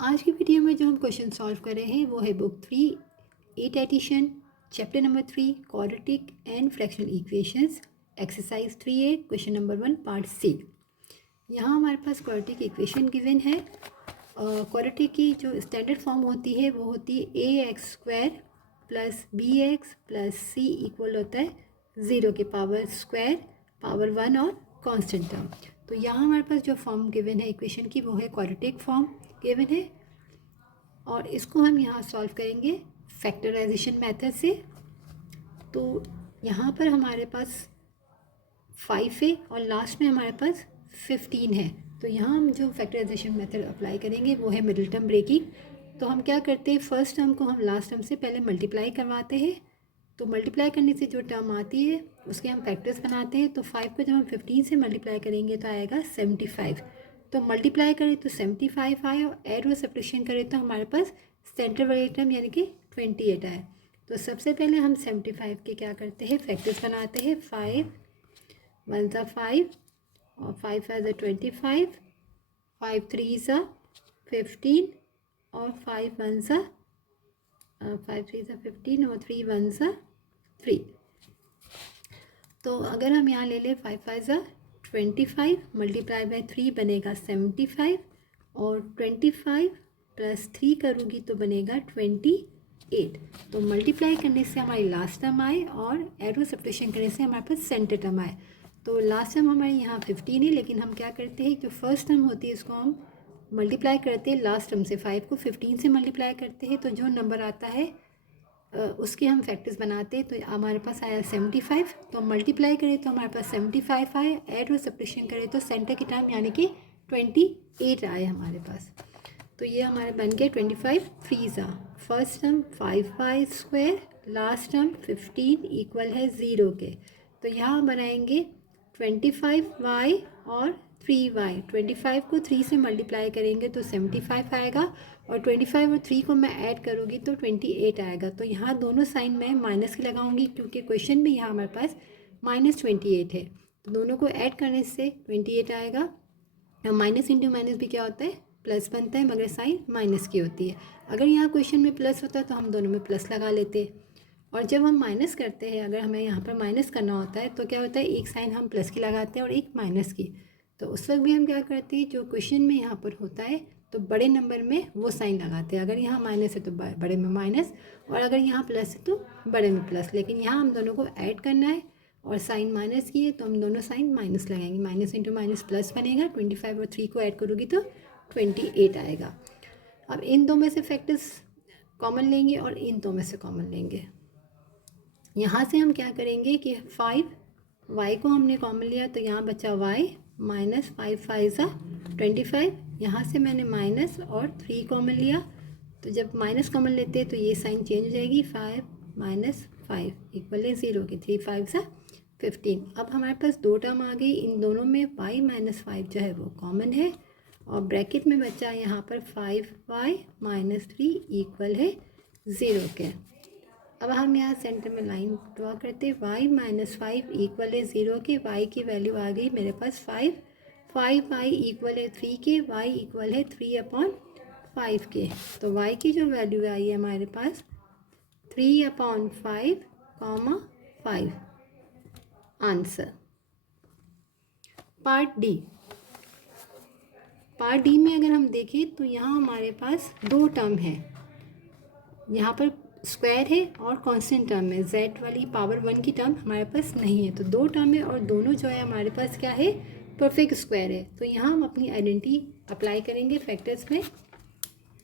आज की वीडियो में जो हम क्वेश्चन सॉल्व कर रहे हैं वो है book 3 8 edition chapter number 3 quadratic and fractional equations exercise 3A question number 1 part C. यहाँ हमारे पास क्वाड्रेटिक इक्वेशन गिवन है। क्वाड्रेटिक की जो स्टैंडर्ड फॉर्म होती है वो होती है ax² plus bx plus c equal होता है 0 के पावर स्क्वायर पावर 1 और कांस्टेंट टर्म। तो यहाँ हमारे पास जो फॉर्म गिवन है इक्वेशन की वो है क्वाड्रेटिक फॉर्म गिवन है और इसको हम यहाँ सॉल्व करेंगे फैक्टराइजेशन मेथड से। तो यहाँ पर हमारे पास 5 है और लास्ट में हमारे पास 15 है। तो यहाँ हम जो फैक्टराइजेशन मेथड अप्लाई करेंगे वो है मिडिल टर्म ब्रेकिंग। तो हम क्या करते हैं, फर्स्ट टर्म को हम लास्ट टर्म से पहले मल्टीप्लाई करवाते हैं। तो मल्टीप्लाई करने से जो टर्म आती है उसके हम फैक्टर्स बनाते हैं। तो 5 को जब हम 15 से मल्टीप्लाई करेंगे तो आएगा 75। तो मल्टीप्लाई करें तो 75 आए और एड और सब्ट्रैक्शन करें तो हमारे पास सेंटर वाली टर्म यानी कि 28 आए। तो सबसे पहले हम 75 के क्या करते हैं, फैक्टर्स बनाते हैं। 5 1 ज़ा 5 और 5 5 ज़ा 25, 5 3 ज़ा 15 और 5 1 ज़ा 5 3 ज़ा 15 और 3 1 ज़ा 3। तो अगर हम यहाँ ले लें 5 5 ज़ा 25 मल्टीप्लाई बाय 3 बनेगा 75 और 25 प्लस 3 करूँगी तो बनेगा 28। तो मल्टीप्लाई करने से हमारी लास्ट टर्म आए और एरो सब्ट्रैक्शन करने से हमारे पास सेंटर टर्म आए। तो लास्ट टर्म हमारे यहाँ 15 है, लेकिन हम क्या करते हैं, जो फर्स्ट टर्म होती है इसको हम मल्टीप्लाई करते हैं लास्ट टर्म से। 5 को 15 से मल्टीप्लाई करते हैं तो जो नंबर आता है उसके हम फैक्टर्स बनाते हैं। तो हमारे पास आया 75। तो मल्टीप्लाई करें तो हमारे पास 75 आए, ऐड और सब्ट्रैक्शन करें तो सेंटर की टर्म यानी कि 28 आए हमारे पास। तो ये हमारे बन गए 25 3 ज़ा first term 5y², last term 15 equal है 0 के। तो यहाँ बनाएंगे 25y और 3y। 25 को 3 से मल्टीप्लाई करेंगे तो 75 आएगा और 25 और 3 को मैं ऐड करूँगी तो 28 आएगा। तो यहाँ दोनों साइन मैं माइनस की लगाऊंगी क्योंकि क्वेश्चन में यहाँ हमारे पास -28 है। तो दोनों को ऐड करने से 28 आएगा। माइनस इंटू माइनस भी क्या होता है, प्लस बनता है, मगर साइन माइनस की होती है। अगर यहाँ क्वेश्चन में प्लस होता तो हम दोनों में प्लस लगा लेते। और जब हम माइनस करते हैं, अगर हमें यहाँ पर माइनस करना होता है तो क्या होता है, एक साइन हम प्लस की लगाते हैं और एक माइनस की। तो उस वक्त भी हम क्या करते हैं, जो क्वेश्चन में यहाँ पर होता है तो बड़े नंबर में वो साइन लगाते हैं। अगर यहाँ माइनस है तो बड़े में माइनस, और अगर यहाँ प्लस है तो बड़े में प्लस। लेकिन यहाँ हम दोनों को ऐड करना है और साइन माइनस की है तो हम दोनों साइन माइनस लगाएंगे। माइनस इंटू माइनस प्लस बनेगा। 25 और 3 को ऐड करोगी तो 28 आएगा। अब इन दो में से फैक्टर्स कॉमन लेंगे और इन दो में से कॉमन लेंगे। यहाँ से हम क्या करेंगे कि 5y को हमने कॉमन लिया तो यहाँ बचा y माइनस 5 5 ज़ा 25। यहाँ से मैंने माइनस और 3 कॉमन लिया। तो जब माइनस कॉमन लेते हैं तो ये साइन चेंज हो जाएगी। 5 माइनस 5 इक्वल है 0 के। 3 5 ज़ा 15। अब हमारे पास दो टर्म आ गई, इन दोनों में y माइनस 5 जो है वो कॉमन है और ब्रैकेट में बचा यहाँ पर 5y माइनस 3 इक्वल है 0 के। अब हम यहाँ सेंटर में लाइन ड्रॉ करते हैं। y माइनस 5 इक्वल है 0 के। y की वैल्यू आ गई मेरे पास 5। 5y इक्वल है 3 के। y इक्वल है 3/5 के। तो y की जो वैल्यू आई है हमारे पास 3/5, 5। Answer part D. Part D में अगर हम देखें तो यहाँ हमारे पास दो टर्म है। यहाँ पर स्क्वायर है और कांस्टेंट टर्म है। z वाली पावर 1 की टर्म हमारे पास नहीं है। तो दो टर्म है और दोनों जो है हमारे पास क्या है, परफेक्ट स्क्वायर है। तो यहाँ हम अपनी आइडेंटिटी अप्लाई करेंगे फैक्टर्स में।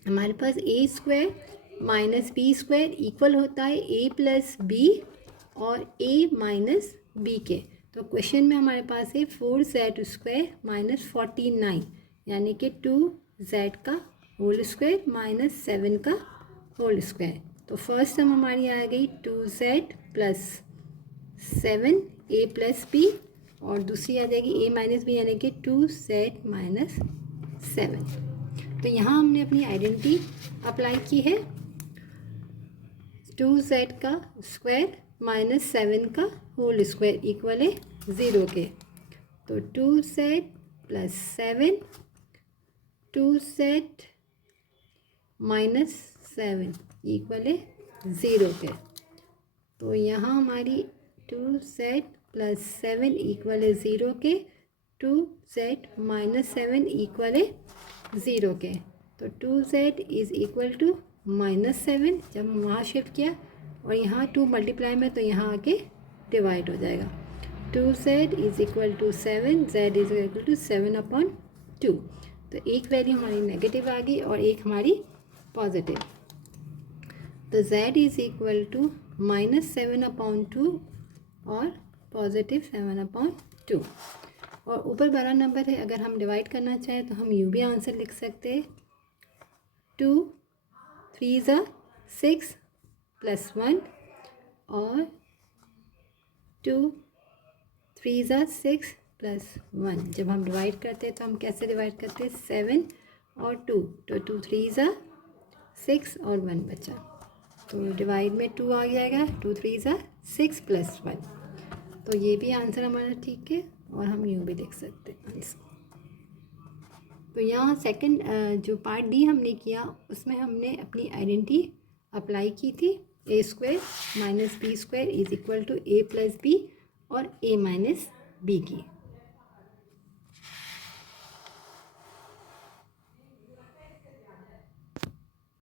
हमारे पास a² माइनस b² इक्वल होता है a प्लस बी और a माइनस बी के। तो क्वेश्चन में हमारे पास है 4z² माइनस 49 यानी कि 2z का होल स्क्वायर माइनस 7 का होल स्क्वायर। तो फर्स्ट टर्म हमारी आ गई 2z plus 7 a plus B और दूसरी आ जाएगी a माइनस बी यानी कि 2z माइनस 7। तो यहाँ हमने अपनी आइडेंटिटी अप्लाई की है। 2z का स्क्वायर माइनस 7 का होल स्क्वायर इक्वल है 0 के। तो 2z प्लस 7, 2z -7 इक्वल है 0 के। तो यहाँ हमारी 2z + 7 इक्वल है 0 के, 2z - 7 इक्वल है 0 के। तो 2z इज़ इक्वल टू -7, जब हम वहाँ शिफ्ट किया और यहाँ 2 मल्टीप्लाई में, तो यहाँ आके डिवाइड हो जाएगा। 2z is equal to 7, z is equal to 7/2। तो एक वैल्यू हमारी नेगेटिव आ गई और एक हमारी पॉजिटिव। तो z इज़ इक्वल टू -7/2 और पॉजिटिव 7/2। और ऊपर बड़ा नंबर है, अगर हम डिवाइड करना चाहें तो हम यूँ भी आंसर लिख सकते हैं। 2 3 ज़ा 6 + 1 और 2 3 ज़ा 6 + 1। जब हम डिवाइड करते हैं तो हम कैसे डिवाइड करते हैं? 7 और 2, तो 2 3 ज़ा 6 और 1 बचा, तो डिवाइड में 2 आ जाएगा। 2 3 ज़ा 6 + 1। तो ये भी आंसर हमारा ठीक है और हम यूँ भी लिख सकते हैं आंसर। तो यहाँ सेकंड जो पार्ट डी हमने किया उसमें हमने अपनी आइडेंटिटी अप्लाई की थी, a² - b² is equal to a + b और a - b की।